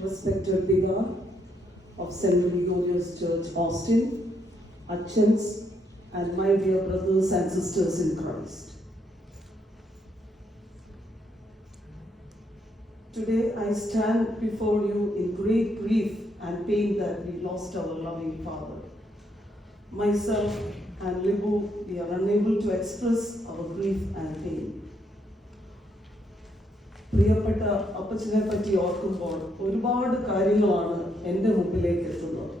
respected Vicar of St. Gregorius Church, Austin, Achans, and my dear brothers and sisters in Christ. Today I stand before you in great grief and pain that we lost our loving father. Myself and Libu, we are unable to express our grief and pain. പ്രിയപ്പെട്ട അപ്പച്ചനെ പറ്റി ഓർക്കുമ്പോൾ ഒരുപാട് കാര്യങ്ങളാണ് എൻ്റെ മുമ്പിലേക്ക് എത്തുന്നത്.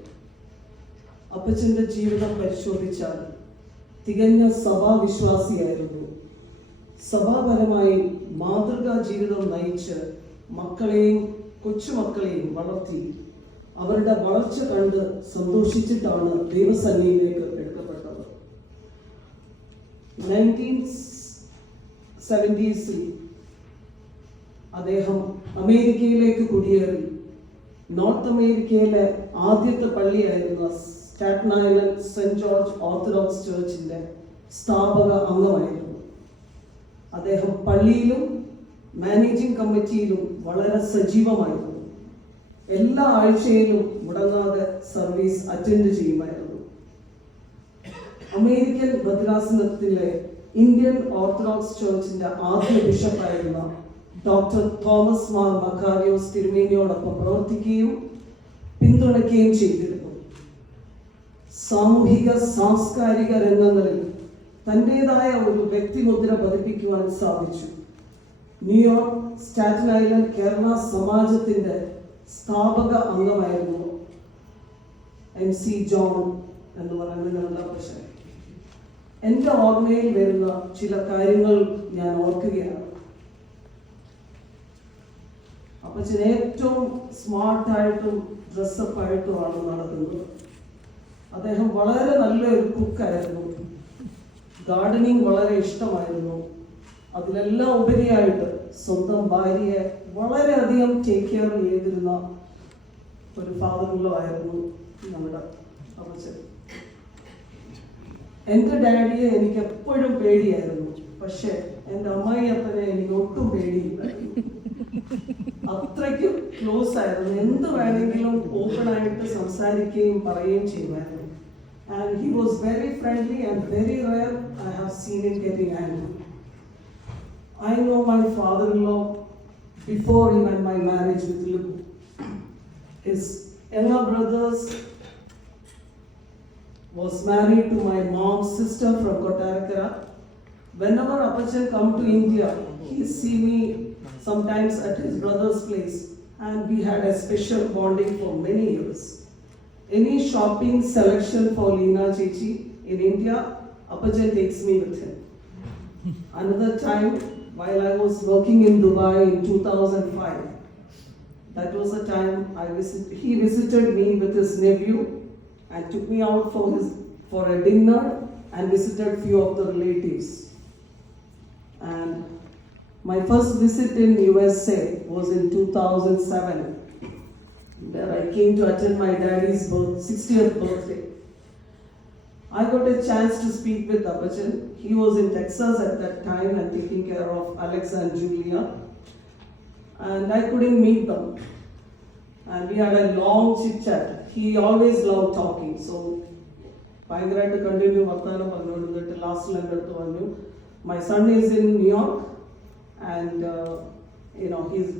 അപ്പച്ചൻ്റെ ജീവിതം പരിശോധിച്ചാൽ തികഞ്ഞ സഭാവിശ്വാസിയായിരുന്നു. സഭാപരമായി മാതൃകാ ജീവിതം നയിച്ച് മക്കളെയും കൊച്ചുമക്കളെയും വളർത്തി അവരുടെ വളർച്ച കണ്ട് സന്തോഷിച്ചിട്ടാണ് ദൈവസന്നിധിയിലേക്ക് എടുക്കപ്പെട്ടത്. 1970s അദ്ദേഹം അമേരിക്കയിലേക്ക് കുടിയേറി. നോർത്ത് അമേരിക്കയിലെ ആദ്യത്തെ പള്ളിയായിരുന്ന Staten Island saint George Orthodox ചർച്ചിന്റെ സ്ഥാപക അംഗമായിരുന്നു. അദ്ദേഹം പള്ളിയിലും മാനേജിംഗ് കമ്മിറ്റിയിലും വളരെ സജീവമായിരുന്നു. എല്ലാ ആഴ്ചയിലും മുടങ്ങാതെ സർവീസ് അറ്റൻഡ് ചെയ്യുമായിരുന്നു. അമേരിക്കൻ ഭദ്രാസനത്തിലെ ഇന്ത്യൻ ഓർത്തഡോക്സ് ചർച്ചിന്റെ ആദ്യ ബിഷപ്പായിരുന്ന ഡോക്ടർ തോമസ് മാർ മക്കാരിയോസ് തിരുമേനിയോടൊപ്പം പ്രവർത്തിക്കുകയും പിന്തുണയ്ക്കുകയും ചെയ്തിരുന്നു. സാമൂഹിക സാംസ്കാരിക രംഗങ്ങളിൽ തൻ്റെതായ ഒരു വ്യക്തിമുദ്ര പതിപ്പിക്കുവാൻ സാധിച്ചു. ന്യൂയോർക്ക് സ്റ്റാറ്റൻ ഐലൻഡ് കേരള സമാജത്തിന്റെ സ്ഥാപക അംഗമായിരുന്നു MC ജോൺ എന്ന് പറയുന്ന ഞങ്ങളുടെ പക്ഷേ. എൻ്റെ ഓർമ്മയിൽ വരുന്ന ചില കാര്യങ്ങൾ ഞാൻ ഓർക്കുകയാണ്. അപ്പച്ചൻ ഏറ്റവും സ്മാർട്ടായിട്ടും ഡ്രസ്സപ്പായിട്ടുമാണ് നടക്കുന്നത്. അദ്ദേഹം വളരെ നല്ലൊരു കുക്കായിരുന്നു. ഗാർഡനിങ് വളരെ ഇഷ്ടമായിരുന്നു. അതിലെല്ലാം ഉപരിയായിട്ട് സ്വന്തം ഭാര്യയെ വളരെയധികം ടേക്ക് കെയർ ചെയ്തിരുന്ന ഒരു ഫാദറിലോ ആയിരുന്നു നമ്മുടെ അപ്പച്ചൻ. എൻ്റെ ഡാഡിയെ എനിക്ക് എപ്പോഴും പേടിയായിരുന്നു. പക്ഷെ എൻ്റെ അമ്മായിയപ്പനെ എനിക്ക് ഒട്ടും പേടിയില്ലായിരുന്നു. അത്രയ്ക്കും ക്ലോസ് ആയിരുന്നു. എന്ത് വേണമെങ്കിലും ഓപ്പൺ ആയിട്ട് സംസാരിക്കുകയും പറയുകയും ചെയ്യുമായിരുന്നു. And he was very friendly and very rare I have seen him getting angry. I know my father-in-law before even my marriage with Libu. His younger brothers was married to my mom's sister from Kottarakara. Whenever Appachan come to India, he see me sometimes at his brother's place, and we had a special bonding for many years. Any shopping selection for Leena Chichi in India, Appachan takes me with him. Another time, while I was working in Dubai in 2005, that was the time he visited me with his nephew and took me out for a dinner and visited few of the relatives. And my first visit in USA was in 2007, where I came to attend my daddy's 60th birthday. I got a chance to speak with Appachan. He was in Texas at that time and taking care of Alexa and Julia. And I couldn't meet them. And we had a long chit chat. He always loved talking. So, I had to continue last letter to Anu. My son is in New York, and he's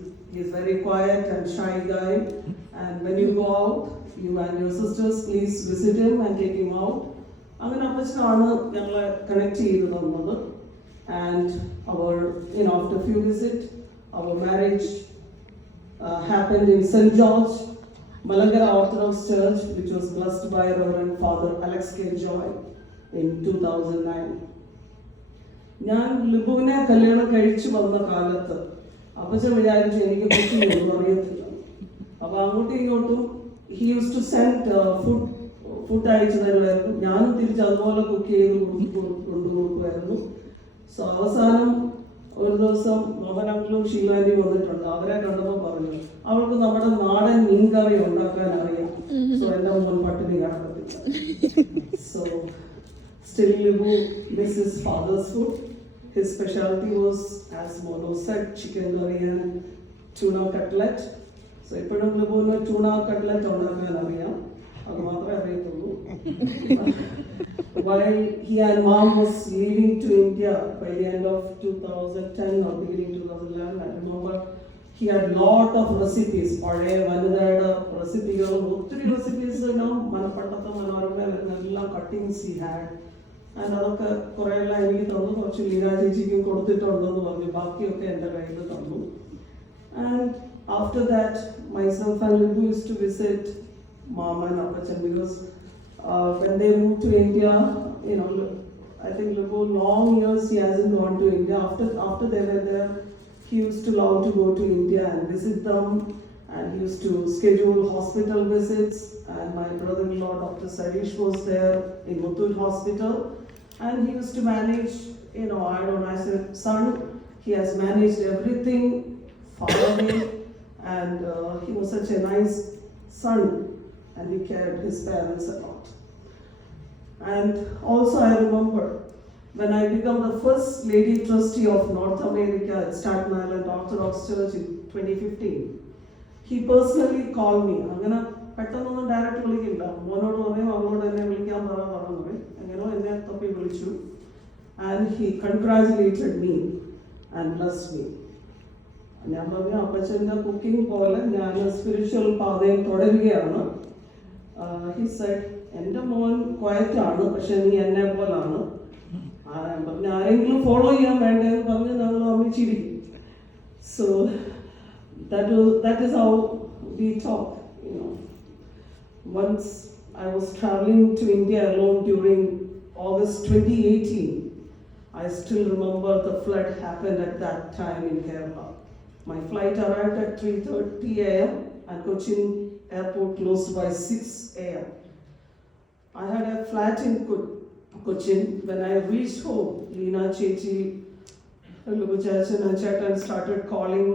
very quiet and shy guy. And when you go out, you and your sisters please visit him and take him out. അങ്ങനെ അപ്പച്ചനാണ് ഞങ്ങളെ connect ചെയ്ത് തന്നത്. And after few visits, our marriage happened in St. George, Malangara Orthodox Church, which was blessed by Reverend Father Alex K. Joy in 2009. ഞാൻ ലിബുവിനെ കല്യാണം കഴിച്ചു വന്ന കാലത്ത് അപ്പച്ചൻ വിചാരിച്ചു എനിക്ക് കുക്കിംഗ് അറിയത്തില്ല. അപ്പൊ അങ്ങോട്ടും ഇങ്ങോട്ടും he used to send food അയച്ചു തരുമായിരുന്നു. ഞാനും തിരിച്ച് അതുപോലെ കുക്ക് ചെയ്ത് കൊണ്ടു കൊടുക്കുമായിരുന്നു. സോ അവസാനം ഒരു ദിവസം മോഹനങ്ങളും ഷീലാനിയും വന്നിട്ടുണ്ട്. അവരെ കണ്ടപ്പോൾ പറഞ്ഞു അവൾക്ക് നമ്മുടെ നാടൻ മീൻകറി ഉണ്ടാക്കാൻ അറിയാം. സോ എന്റെ മോൻ പട്ടിണി കാണത്തില്ല. So still Libu misses his father's food. His specialty was, as Mono said, chicken curry and tuna cutlet. So ഇപ്പോഴും ലിബുവിന് ചൂണ കട്ട്ലറ്റ് ഉണ്ടാക്കാൻ അറിയാം, അത് മാത്രമേ അറിയത്തുള്ളൂ. While he and mom was leaving to India by the end of 2010 or beginning 2011, I remember he had lot of recipes. പഴയ വനിതയുടെ റെസിപ്പികൾ, ഒത്തിരി റെസിപ്പീസ് മനപ്പട്ടത്തെ Manorama cuttings he had. And അതൊക്കെ കുറേ എല്ലാം എനിക്ക് തന്നു, കുറച്ച് ലീന ചേച്ചിക്കും കൊടുത്തിട്ടുണ്ടെന്ന് പറഞ്ഞു, ബാക്കിയൊക്കെ എൻ്റെ കയ്യിൽ തന്നു. And after that myself and Libu used to visit mom and Appachan because when they moved to India, I think Libu long years he hasn't gone to India. After they were there, he used to love to go to India and visit them, and he used to schedule hospital visits. And my brother-in-law Dr. Sarish was there in Muthoot Hospital, and he used to manage, I said, son, he has managed everything far away, and he was such a nice son, and he cared his parents a lot. And also I remember when I became the first lady trustee of North America at Staten Island Orthodox Church in 2015, he personally called me. അങ്ങനെ പെട്ടെന്നൊന്നും direct വിളിക്കില്ല, മോനോട് പറയും അവളോട് എന്നെ വിളിക്കാൻ പറഞ്ഞു, എങ്ങനെയോ എന്നെ തപ്പി വിളിച്ചു. And he congratulated me and blessed me. ഞാൻ പറഞ്ഞു, അപ്പച്ചൻ്റെ കുക്കിംഗ് പോലെ ഞാൻ സ്പിരിച്വൽ പാതയിൽ തുടരുകയാണ്. He said, എൻ്റെ മോൻ ക്വയറ്റാണ്, പക്ഷെ നീ എന്നെ പോലാണ്. പറഞ്ഞു, ആരെങ്കിലും ഫോളോ ചെയ്യാൻ വേണ്ടതെന്ന് പറഞ്ഞ് ഞങ്ങൾ ഒന്നിച്ചിരിക്കും. So that is how we talk. Once I was traveling to India alone during August 2018. I still remember the flood happened at that time in Kerala. My flight arrived at 3:30 a.m. and Cochin airport closed by 6 a.m. I had a flat in Cochin. When I reached home, Leena Chechi, Libu Chachan and Chetan started calling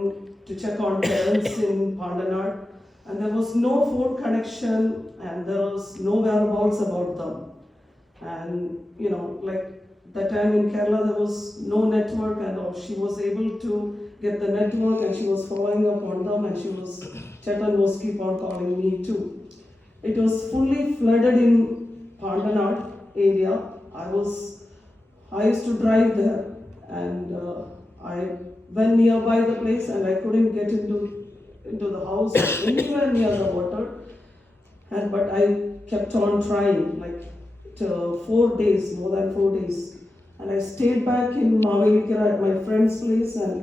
to check on parents in Pandanad, and there was no phone connection and there was no whereabouts about them. And like that time in Kerala there was no network, and she was able to get the network and she was following up on them, and Chetan was keep on calling me too. It was fully flooded in Pandanad area. I used to drive there, and I went nearby the place and I couldn't get into the house or anywhere near the water. But I kept on trying, like 4 days, more than 4 days. And I stayed back in Vayalipurethu at my friend's place, and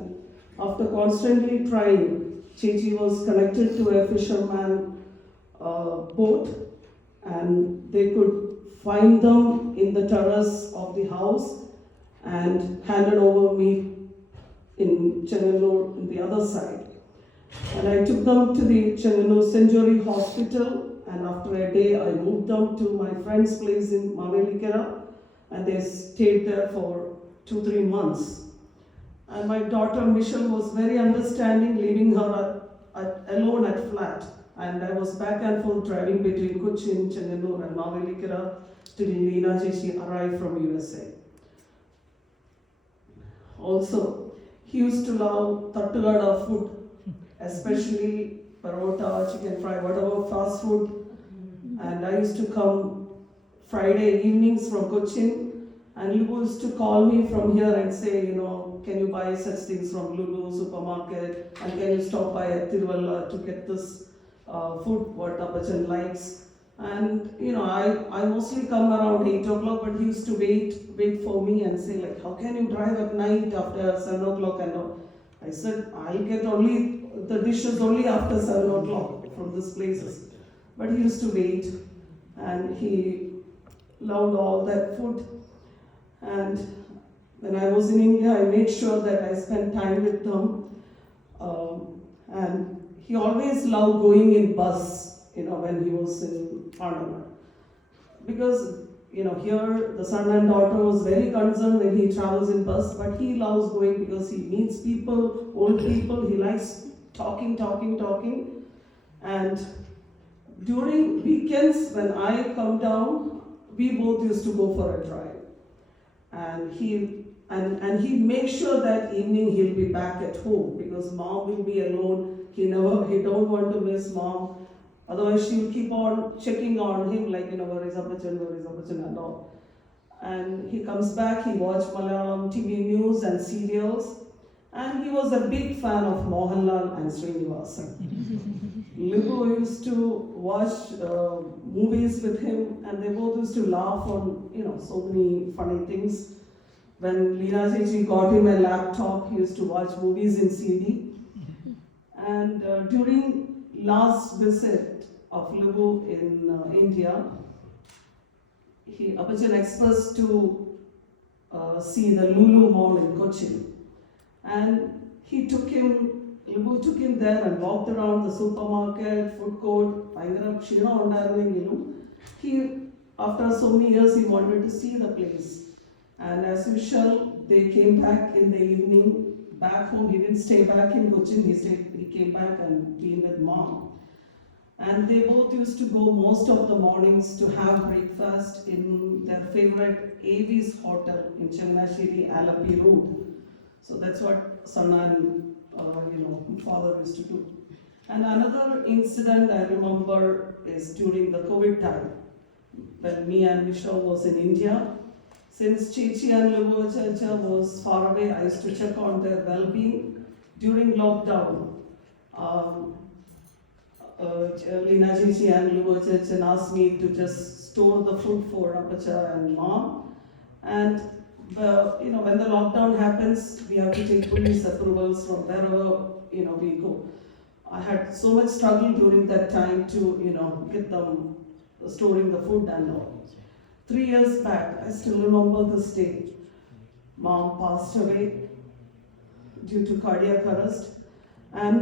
after constantly trying, Chechi was connected to a fisherman boat, and they could find them in the terrace of the house and handed over me in Chengannur in the other side. And I took them to the Chengannur Century Hospital, and after a day I moved them to my friend's place in Vayalipurethu, and they stayed there for 2-3 months. And my daughter Michelle was very understanding, leaving her alone at flat. And I was back and forth driving between Cochin, Chengannur and Vayalipurethu till Leena Chechi arrived from USA. Also, he used to love Tattugada food, especially parota, chicken fry, whatever fast food. And I used to come Friday evenings from Cochin, and Libu used to call me from here and say, can you buy such things from Lulu supermarket, and can you stop by at Tiruvalla to get this food what Appachan likes. And I mostly come around 8 o'clock, but he used to wait for me and say, like, how can you drive at night after 7 o'clock and all. I said, I'll get only the dishes only after 7 o'clock from these places. But he used to wait, and he loved all that food. And when I was in India, I made sure that I spent time with them. And he always loved going in bus, when he was in Pandanad. Because, here the son and daughter was very concerned when he travels in bus, but he loves going because he meets people, old people, he likes talking. And during weekends when I come down, we both used to go for a drive. And he and he makes sure that evening he'll be back at home because mom will be alone. He don't want to miss mom. Otherwise she'll keep on checking on him like, where is Appachan and all. And he comes back, he watched Malayalam TV news and serials, and he was a big fan of Mohanlal and Srinivasan. Libu used to watch movies with him, and they both used to laugh on, so many funny things. When Leena Chechi got him a laptop, he used to watch movies in CD. And during last visit of Libu in India, Appachan expressed to see the Lulu Mall in Cochin. And Libu took him there and walked around the supermarket, food court. He, after so many years, he wanted to see the place. And as usual, they came back in the evening, back home. He didn't stay back in Cochin, he came back and been with mom. And they both used to go most of the mornings to have breakfast in their favorite AV's hotel in Chengannur, Alapi Road. So that's what son and father used to do. And another incident I remember is during the COVID time, when me and Michelle was in India. Since Chechi and Libu Chacha was far away, I used to check on their well-being. During lockdown, Leena Chechi and Libu Chacha asked me to just store the food for Appacha and mom. And when the lockdown happens, we have to take police approvals from wherever we go. I had so much struggle during that time to get them storing the food and all. 3 years back, I still remember this day. Mom passed away due to cardiac arrest, and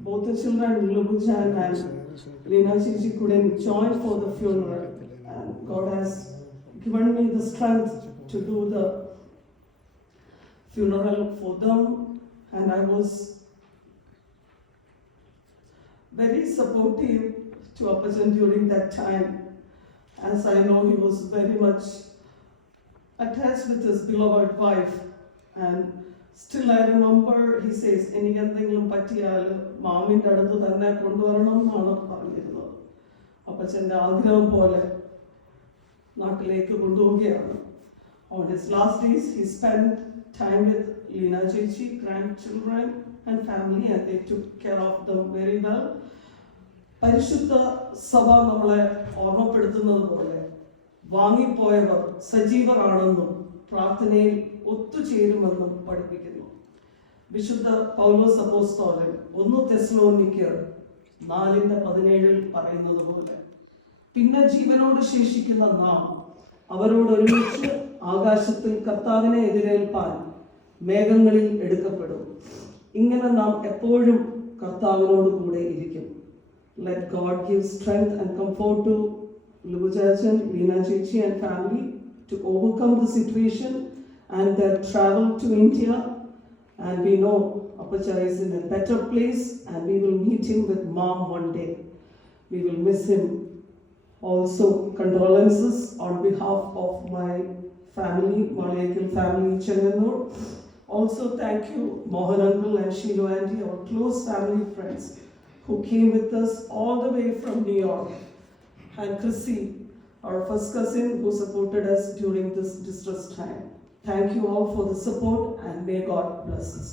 both the children, Libuchan and Leena Chichi, couldn't join for the funeral. And God has given me the strength to do the funeral for them, and I was very supportive to Appachan during that time, as I know he was very much attached with his beloved wife. And still I remember he says, എനിക്കെന്തെങ്കിലും പറ്റിയാൽ മാമിൻ്റെ അടുത്ത് തന്നെ കൊണ്ടുവരണം എന്നാണ് പറഞ്ഞിരുന്നത്. അപ്പച്ചൻ്റെ ആഗ്രഹം പോലെ നാട്ടിലേക്ക് കൊണ്ടുപോവുകയാണ്. On his last days, he spent time with Leena Chechi, grandchildren and family, and they took care of them very well. പരിശുദ്ധ സഭ നമ്മളെ ഓർമ്മപ്പെടുത്തുന്നത് പോലെ വാങ്ങിപ്പോയവർ സജീവരാണെന്നും പ്രാർത്ഥനയിൽ ഒത്തുചേരുമെന്നും പഠിപ്പിക്കുന്നു. വിശുദ്ധ പൗലോസ് അപ്പോസ്തലൻ 1 തെസ്സലോനിക്കർ 4:17 പറയുന്നത് പോലെ, പിന്നെ ജീവനോട് ശേഷിക്കുന്ന നാം അവരോട് ഒരുമിച്ച് ആകാശത്തിൽ കർത്താവിനെ എതിരേൽപ്പാൻ മേഘങ്ങളിൽ എടുക്കപ്പെടും. ഇങ്ങനെ നാം എപ്പോഴും കർത്താവിനോട് കൂടെ ഇരിക്കും. Let God give strength and comfort to Libu Chachan, Leena Chechi and family to overcome the situation and their travel to India. And we know Appacha is in a better place, and we will meet him with mom one day. We will miss him. Also, condolences on behalf of my family, Malayakil family, Chengannur. Also, thank you, Mohan uncle and Shilu auntie, our close family friends, who came with us all the way from New York, and Chrissy, our first cousin, who supported us during this distress time. Thank you all for the support, and may God bless us.